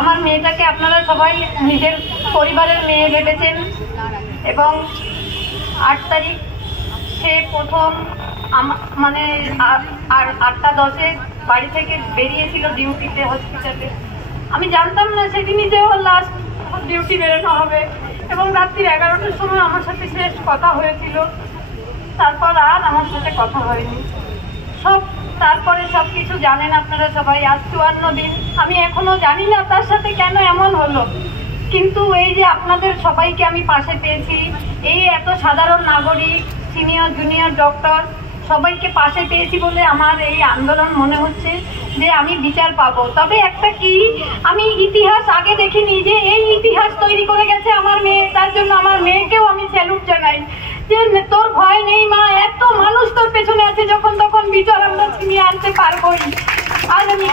আমার মেয়েটাকে আপনারা সবাই নিজের পরিবারের মেয়ে ভেবেছেন এবং 8 তারিখ সে প্রথম মানে 8:10-এ বাড়ি থেকে বেরিয়েছিল ডিউটিতে হসপিটালে। আমি জানতাম না সেদিনই যে ওর লাস্ট ডিউটি বেরোনো হবে এবং রাত্রি 11টার সময় আমার সাথে শেষ কথা হয়েছিল। তারপর আর আমার সাথে কথা হয়নি। তারপরে সব কিছু জানেন আপনারা সবাই। আজ 54 দিন। আমি এখনো জানি না তার সাথে কেন এমন হলো, কিন্তু এই যে আপনাদের সবাইকে আমি পাশে পেয়েছি, এই এত সাধারণ নাগরিক, সিনিয়র জুনিয়র ডক্টর সবাইকে পাশে পেয়েছি বলে আমার এই আন্দোলন মনে হচ্ছে যে আমি বিচার পাবো। তবে একটা কি, আমি ইতিহাস আগে দেখিনি যে এই ইতিহাস তৈরি করে গেছে আমার মেয়ে। তার জন্য আমার মেয়েকেও আমি স্যালুট জানাই যে তোর ভয় নেই মা, এত মানুষ তোর পেছনে আছে, যখন তখন বিচার আমরা ছিনিয়ে আনতে পারবোই। আজ আমি